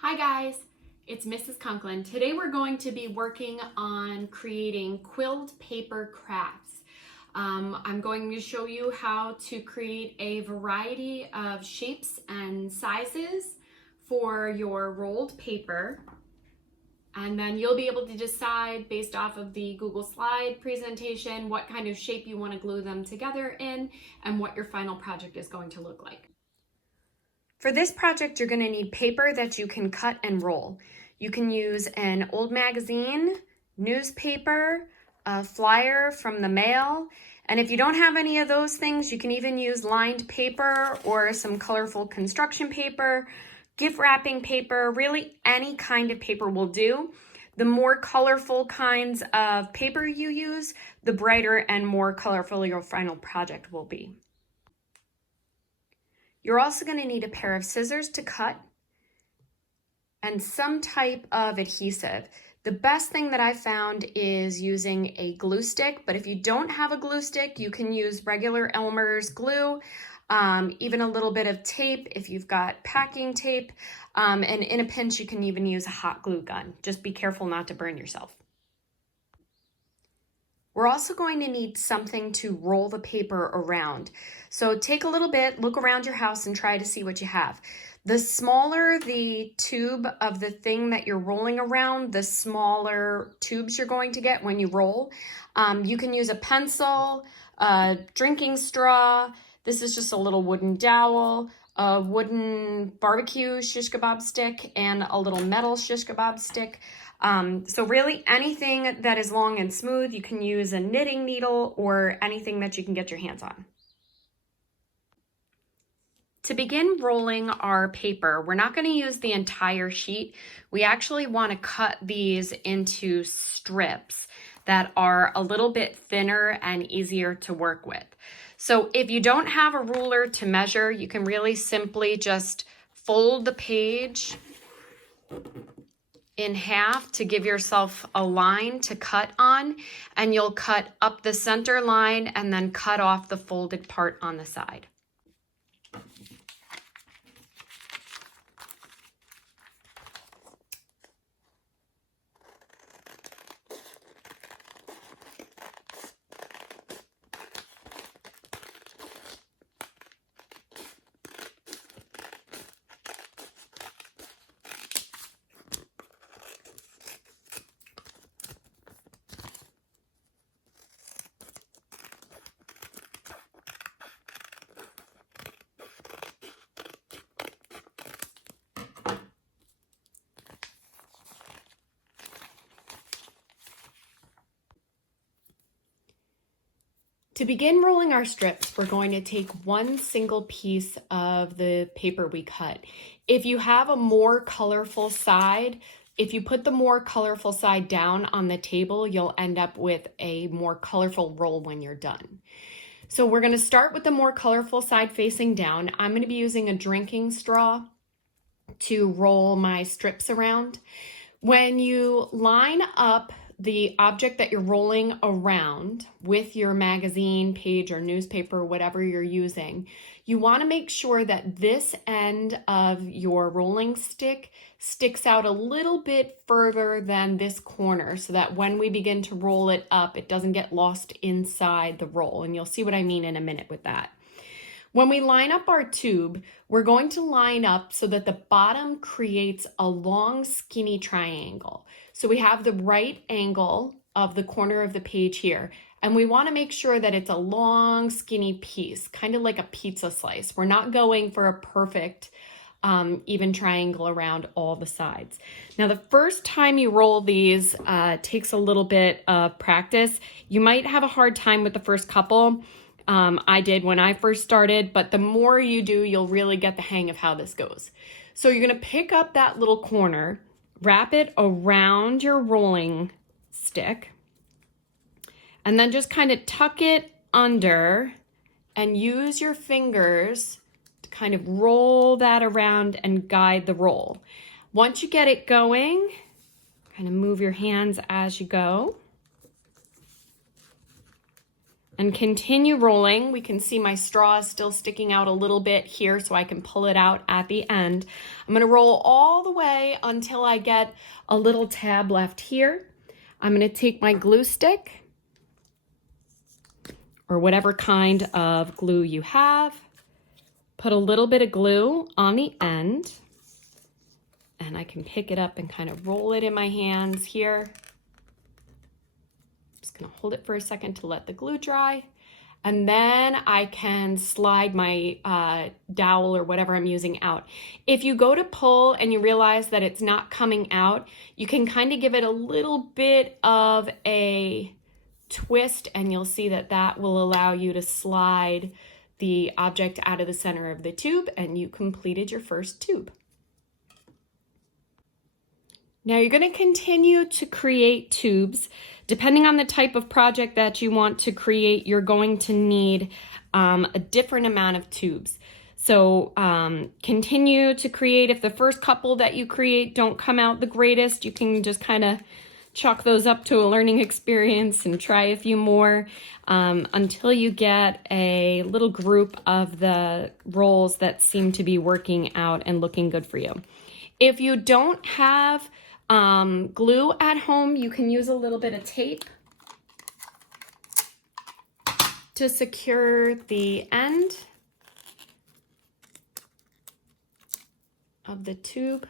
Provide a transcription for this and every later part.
Hi guys, it's Mrs. Conklin. Today we're going to be working on creating quilled paper crafts. I'm going to show you how to create a variety of shapes and sizes for your rolled paper. And then you'll be able to decide based off of the Google slide presentation what kind of shape you want to glue them together in and what your final project is going to look like. For this project, you're going to need paper that you can cut and roll. You can use an old magazine, newspaper, a flyer from the mail, and if you don't have any of those things, you can even use lined paper or some colorful construction paper, gift wrapping paper, really any kind of paper will do. The more colorful kinds of paper you use, the brighter and more colorful your final project will be. You're also going to need a pair of scissors to cut and some type of adhesive. The best thing that I found is using a glue stick, but if you don't have a glue stick, you can use regular Elmer's glue, even a little bit of tape if you've got packing tape, and in a pinch you can even use a hot glue gun. Just be careful not to burn yourself. We're also going to need something to roll the paper around. So take a little bit, look around your house and try to see what you have. The smaller the tube of the thing that you're rolling around, the smaller tubes you're going to get when you roll. You can use a pencil, a drinking straw. This is just a little wooden dowel, a wooden barbecue shish kebab stick, and a little metal shish kebab stick. So really anything that is long and smooth, you can use a knitting needle or anything that you can get your hands on. To begin rolling our paper, we're not going to use the entire sheet. We actually want to cut these into strips that are a little bit thinner and easier to work with. So if you don't have a ruler to measure, you can really simply just fold the page in half to give yourself a line to cut on, and you'll cut up the center line and then cut off the folded part on the side. To begin rolling our strips, we're going to take one single piece of the paper we cut. If you have a more colorful side, if you put the more colorful side down on the table, you'll end up with a more colorful roll when you're done. So we're going to start with the more colorful side facing down. I'm going to be using a drinking straw to roll my strips around. When you line up the object that you're rolling around with your magazine, page, or newspaper, whatever you're using, you want to make sure that this end of your rolling stick sticks out a little bit further than this corner so that when we begin to roll it up, it doesn't get lost inside the roll. And you'll see what I mean in a minute with that. When we line up our tube, we're going to line up so that the bottom creates a long, skinny triangle. So we have the right angle of the corner of the page here, and we want to make sure that it's a long, skinny piece, kind of like a pizza slice. We're not going for a perfect even triangle around all the sides. Now, the first time you roll these takes a little bit of practice. You might have a hard time with the first couple. I did when I first started, but the more you do, you'll really get the hang of how this goes. So you're going to pick up that little corner, wrap it around your rolling stick, and then just kind of tuck it under and use your fingers to kind of roll that around and guide the roll. Once you get it going, kind of move your hands as you go. and continue rolling. We can see my straw is still sticking out a little bit here, so I can pull it out at the end. I'm going to roll all the way until I get a little tab left here. I'm going to take my glue stick, or whatever kind of glue you have, put a little bit of glue on the end, and I can pick it up and kind of roll it in my hands here. Just gonna hold it for a second to let the glue dry. And then I can slide my dowel or whatever I'm using out. If you go to pull and you realize that it's not coming out, you can kind of give it a little bit of a twist, and you'll see that that will allow you to slide the object out of the center of the tube, and you completed your first tube. Now you're going to continue to create tubes. Depending on the type of project that you want to create, you're going to need a different amount of tubes. So continue to create. If the first couple that you create don't come out the greatest, you can just kind of chalk those up to a learning experience and try a few more until you get a little group of the rolls that seem to be working out and looking good for you. If you don't have glue at home, you can use a little bit of tape to secure the end of the tube.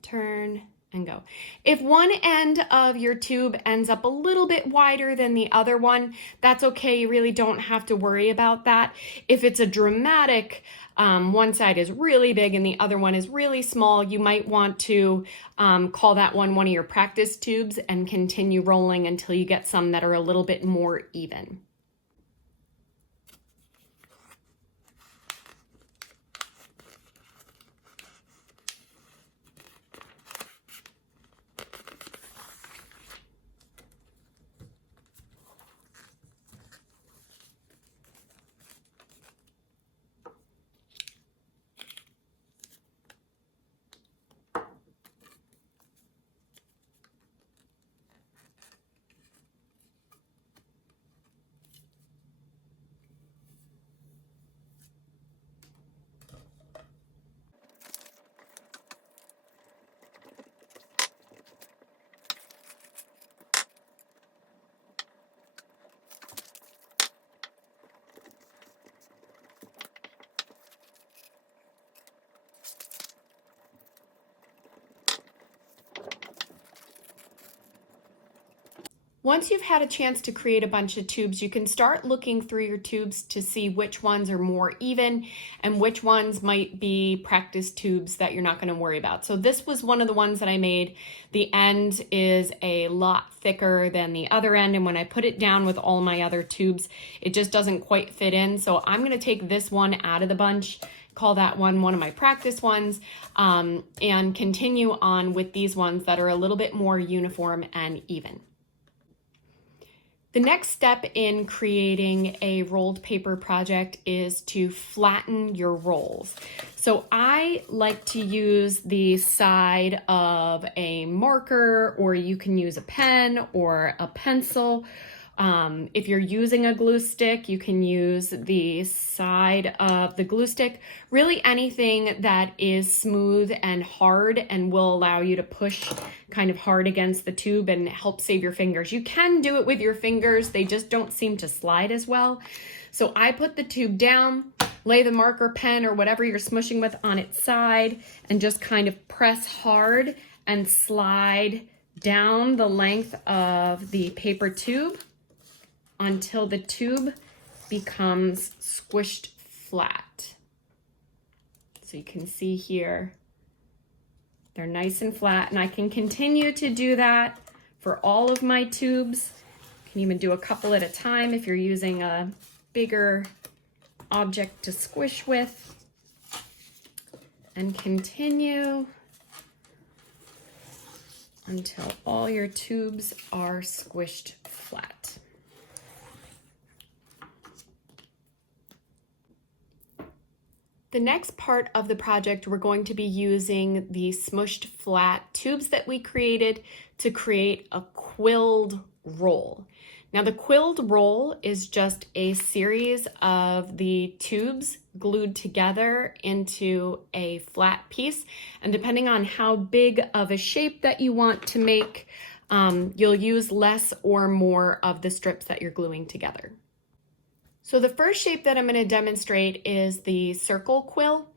Turn and go. If one end of your tube ends up a little bit wider than the other one, that's okay. You really don't have to worry about that. If it's a dramatic, one side is really big and the other one is really small, you might want to call that one of your practice tubes and continue rolling until you get some that are a little bit more even. Once you've had a chance to create a bunch of tubes, you can start looking through your tubes to see which ones are more even and which ones might be practice tubes that you're not going to worry about. So this was one of the ones that I made. The end is a lot thicker than the other end, and when I put it down with all my other tubes, it just doesn't quite fit in. So I'm going to take this one out of the bunch, call that one of my practice ones, and continue on with these ones that are a little bit more uniform and even. The next step in creating a rolled paper project is to flatten your rolls. So I like to use the side of a marker, or you can use a pen or a pencil. If you're using a glue stick, you can use the side of the glue stick. Really anything that is smooth and hard and will allow you to push kind of hard against the tube and help save your fingers. You can do it with your fingers, they just don't seem to slide as well. So I put the tube down, lay the marker, pen, or whatever you're smushing with on its side, and just kind of press hard and slide down the length of the paper tube until the tube becomes squished flat. So you can see here, they're nice and flat, and I can continue to do that for all of my tubes. You can even do a couple at a time if you're using a bigger object to squish with, and continue until all your tubes are squished flat. The next part of the project, we're going to be using the smushed flat tubes that we created to create a quilled roll. Now the quilled roll is just a series of the tubes glued together into a flat piece. And depending on how big of a shape that you want to make, you'll use less or more of the strips that you're gluing together. So the first shape that I'm going to demonstrate is the circle quill.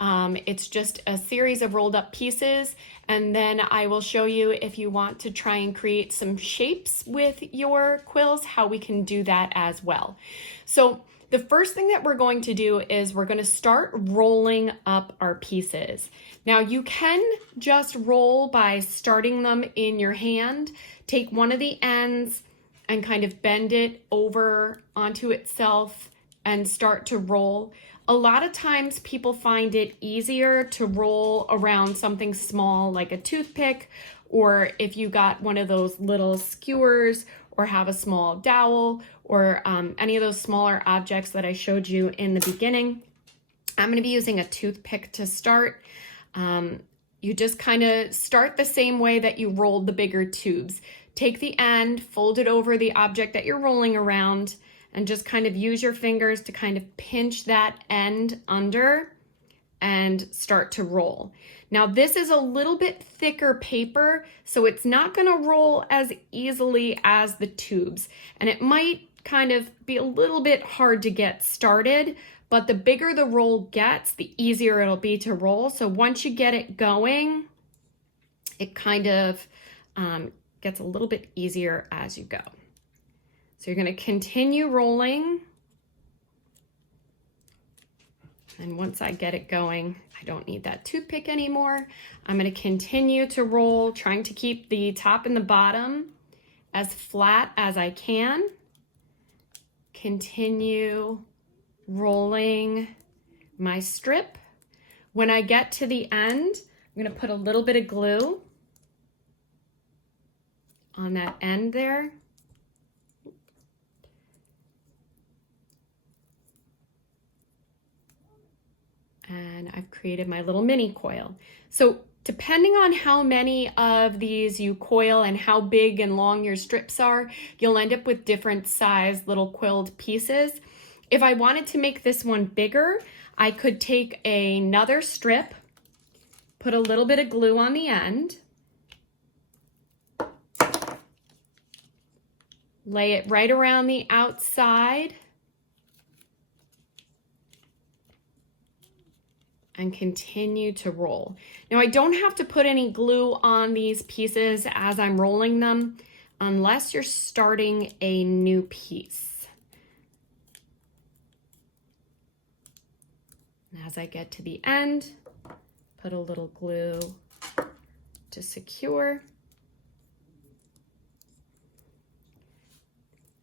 It's just a series of rolled up pieces, and then I will show you, if you want to try and create some shapes with your quills, how we can do that as well. So the first thing that we're going to do is we're going to start rolling up our pieces. Now you can just roll by starting them in your hand. Take one of the ends and kind of bend it over onto itself and start to roll. A lot of times people find it easier to roll around something small like a toothpick, or if you got one of those little skewers or have a small dowel or any of those smaller objects that I showed you in the beginning. I'm going to be using a toothpick to start. You just kind of start the same way that you rolled the bigger tubes. Take the end, fold it over the object that you're rolling around, and just kind of use your fingers to kind of pinch that end under and start to roll. Now this is a little bit thicker paper, so it's not going to roll as easily as the tubes, and it might kind of be a little bit hard to get started, but the bigger the roll gets, the easier it'll be to roll. So once you get it going, it kind of gets a little bit easier as you go. So you're going to continue rolling. And once I get it going, I don't need that toothpick anymore. I'm going to continue to roll, trying to keep the top and the bottom as flat as I can. Continue rolling my strip. When I get to the end, I'm going to put a little bit of glue on that end there. And I've created my little mini coil. So depending on how many of these you coil and how big and long your strips are, you'll end up with different size little quilled pieces. If I wanted to make this one bigger, I could take another strip, put a little bit of glue on the end, lay it right around the outside, and continue to roll. Now I don't have to put any glue on these pieces as I'm rolling them, unless you're starting a new piece. And as I get to the end, put a little glue to secure.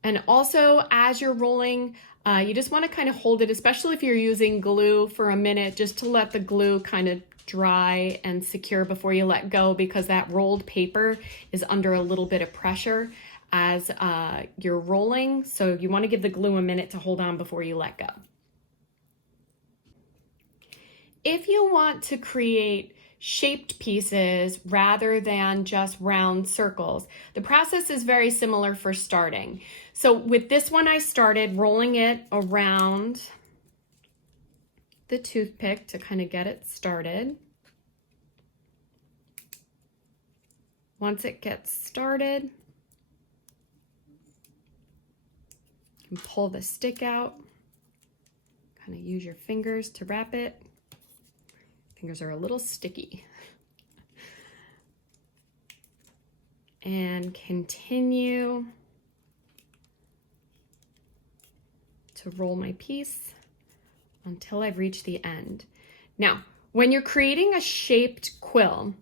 And also, as you're rolling, you just want to kind of hold it, especially if you're using glue, for a minute, just to let the glue kind of dry and secure before you let go, because that rolled paper is under a little bit of pressure as you're rolling. So you want to give the glue a minute to hold on before you let go. If you want to create shaped pieces rather than just round circles, the process is very similar for starting. So with this one, I started rolling it around the toothpick to kind of get it started. Once it gets started, you can pull the stick out, kind of use your fingers to wrap it. Fingers are a little sticky. And continue to roll my piece until I've reached the end. Now, when you're creating a shaped quill,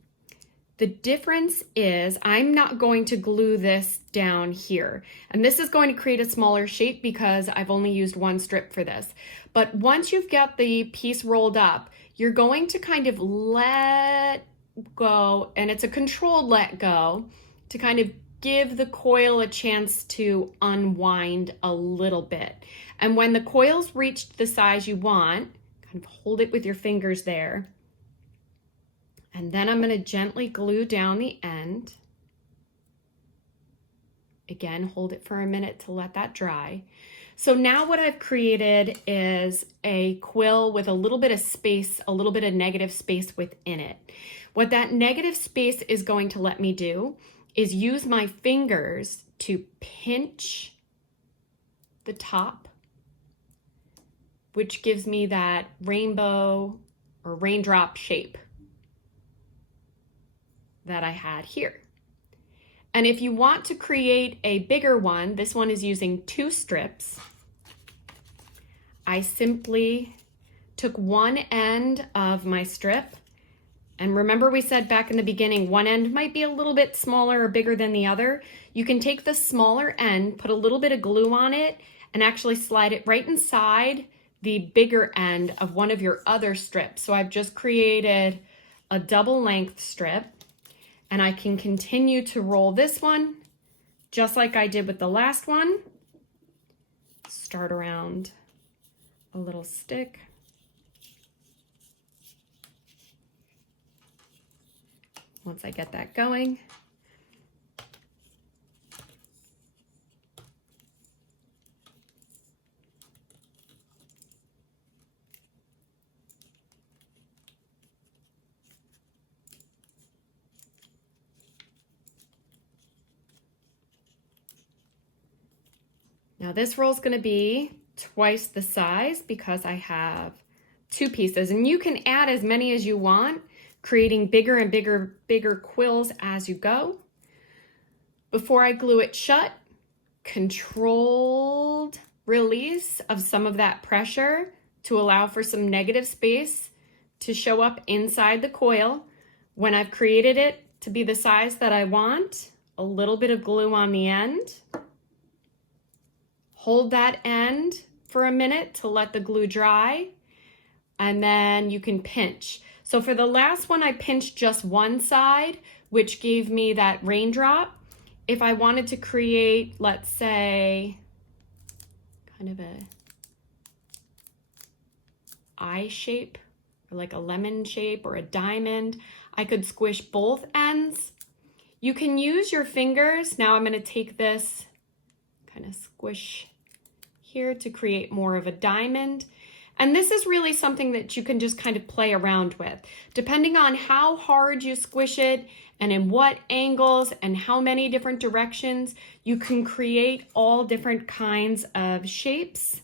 the difference is I'm not going to glue this down here. And this is going to create a smaller shape because I've only used one strip for this. But once you've got the piece rolled up, you're going to kind of let go, and it's a controlled let go, to kind of give the coil a chance to unwind a little bit. And when the coil's reached the size you want, kind of hold it with your fingers there. And then I'm going to gently glue down the end. Again, hold it for a minute to let that dry. So now what I've created is a quill with a little bit of space, a little bit of negative space within it. What that negative space is going to let me do is use my fingers to pinch the top, which gives me that rainbow or raindrop shape that I had here. And if you want to create a bigger one, this one is using 2 strips. I simply took one end of my strip, and remember we said back in the beginning, one end might be a little bit smaller or bigger than the other. You can take the smaller end, put a little bit of glue on it, and actually slide it right inside the bigger end of one of your other strips. So I've just created a double length strip, and I can continue to roll this one just like I did with the last one. Start around a little stick. Once I get that going, now this roll is going to be twice the size because I have 2 pieces, and you can add as many as you want, creating bigger and bigger quills as you go. Before I glue it shut, controlled release of some of that pressure to allow for some negative space to show up inside the coil. When I've created it to be the size that I want, a little bit of glue on the end. Hold that end for a minute to let the glue dry, and then you can pinch. So for the last one, I pinched just one side, which gave me that raindrop. If I wanted to create, let's say, kind of a eye shape, or like a lemon shape or a diamond, I could squish both ends. You can use your fingers. Now I'm going to take this, kind of squish here to create more of a diamond. And this is really something that you can just kind of play around with. Depending on how hard you squish it and in what angles and how many different directions, you can create all different kinds of shapes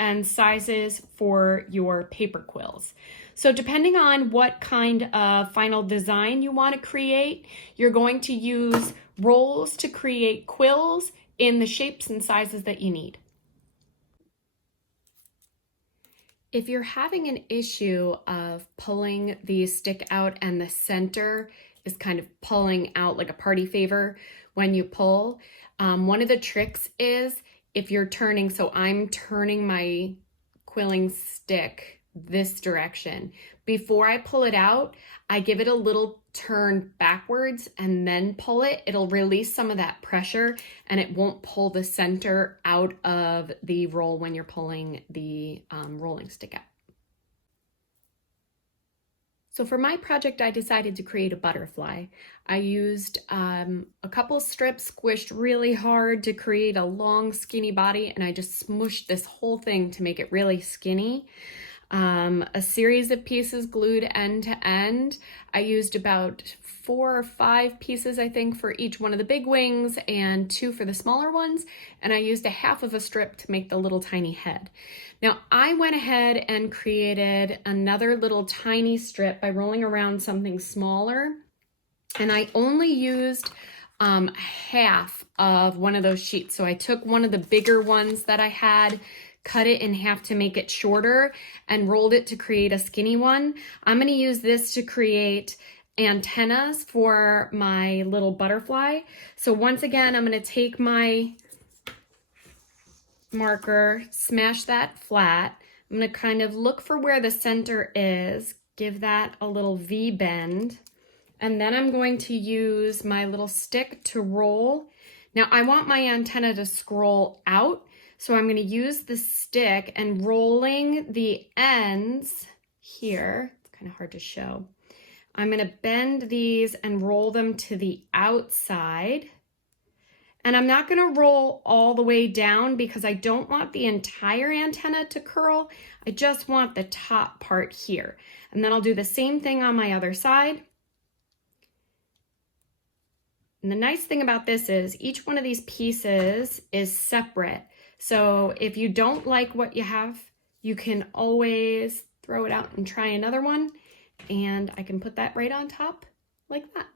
and sizes for your paper quills. So depending on what kind of final design you want to create, you're going to use rolls to create quills in the shapes and sizes that you need. If you're having an issue of pulling the stick out and the center is kind of pulling out like a party favor when you pull, one of the tricks is if you're turning, so I'm turning my quilling stick this direction. Before I pull it out, I give it a little turn backwards and then pull it. It'll release some of that pressure and it won't pull the center out of the roll when you're pulling the rolling stick out. So for my project, I decided to create a butterfly. I used a couple strips squished really hard to create a long skinny body, and I just smooshed this whole thing to make it really skinny. A series of pieces glued end to end. I used about 4 or 5 pieces, I think, for each one of the big wings and 2 for the smaller ones. And I used a half of a strip to make the little tiny head. Now I went ahead and created another little tiny strip by rolling around something smaller. And I only used half of one of those sheets. So I took one of the bigger ones that I had, cut it in half to make it shorter, and rolled it to create a skinny one. I'm going to use this to create antennas for my little butterfly. So once again, I'm going to take my marker, smash that flat. I'm going to kind of look for where the center is, give that a little V bend, and then I'm going to use my little stick to roll. Now I want my antenna to scroll out, so I'm going to use the stick and rolling the ends here. It's kind of hard to show. I'm going to bend these and roll them to the outside. And I'm not gonna roll all the way down because I don't want the entire antenna to curl. I just want the top part here. And then I'll do the same thing on my other side. And the nice thing about this is each one of these pieces is separate. So if you don't like what you have, you can always throw it out and try another one. And I can put that right on top like that.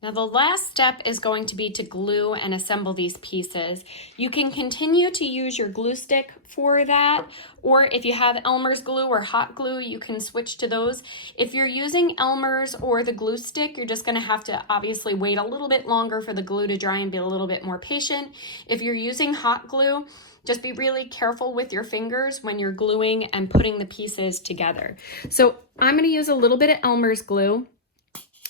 Now the last step is going to be to glue and assemble these pieces. You can continue to use your glue stick for that, or if you have Elmer's glue or hot glue, you can switch to those. If you're using Elmer's or the glue stick, you're just gonna have to obviously wait a little bit longer for the glue to dry and be a little bit more patient. If you're using hot glue, just be really careful with your fingers when you're gluing and putting the pieces together. So I'm gonna use a little bit of Elmer's glue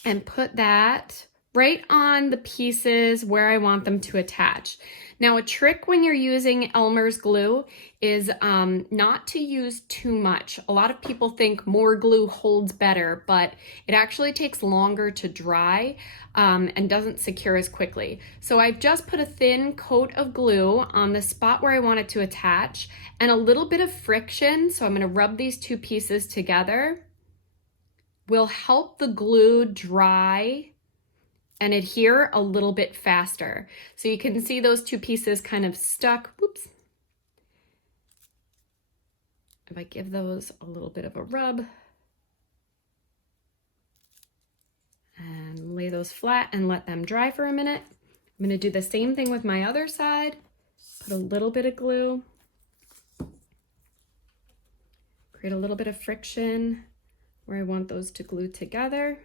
and put that right on the pieces where I want them to attach. Now, a trick when you're using Elmer's glue is not to use too much. A lot of people think more glue holds better, but it actually takes longer to dry and doesn't secure as quickly. So I've just put a thin coat of glue on the spot where I want it to attach and a little bit of friction. So I'm going to rub these two pieces together. Will help the glue dry and adhere a little bit faster. So you can see those two pieces kind of stuck. Whoops. If I give those a little bit of a rub and lay those flat and let them dry for a minute. I'm gonna do the same thing with my other side. Put a little bit of glue, create a little bit of friction where I want those to glue together.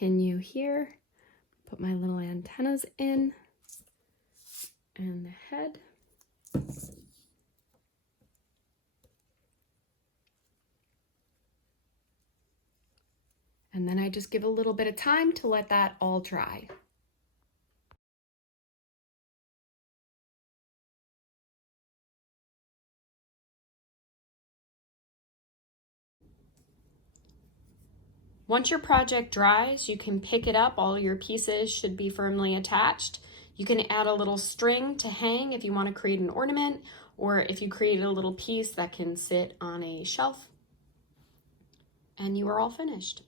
Continue here, put my little antennas in and the head. And then I just give a little bit of time to let that all dry. Once your project dries, you can pick it up. All your pieces should be firmly attached. You can add a little string to hang if you want to create an ornament, or if you create a little piece that can sit on a shelf. And you are all finished.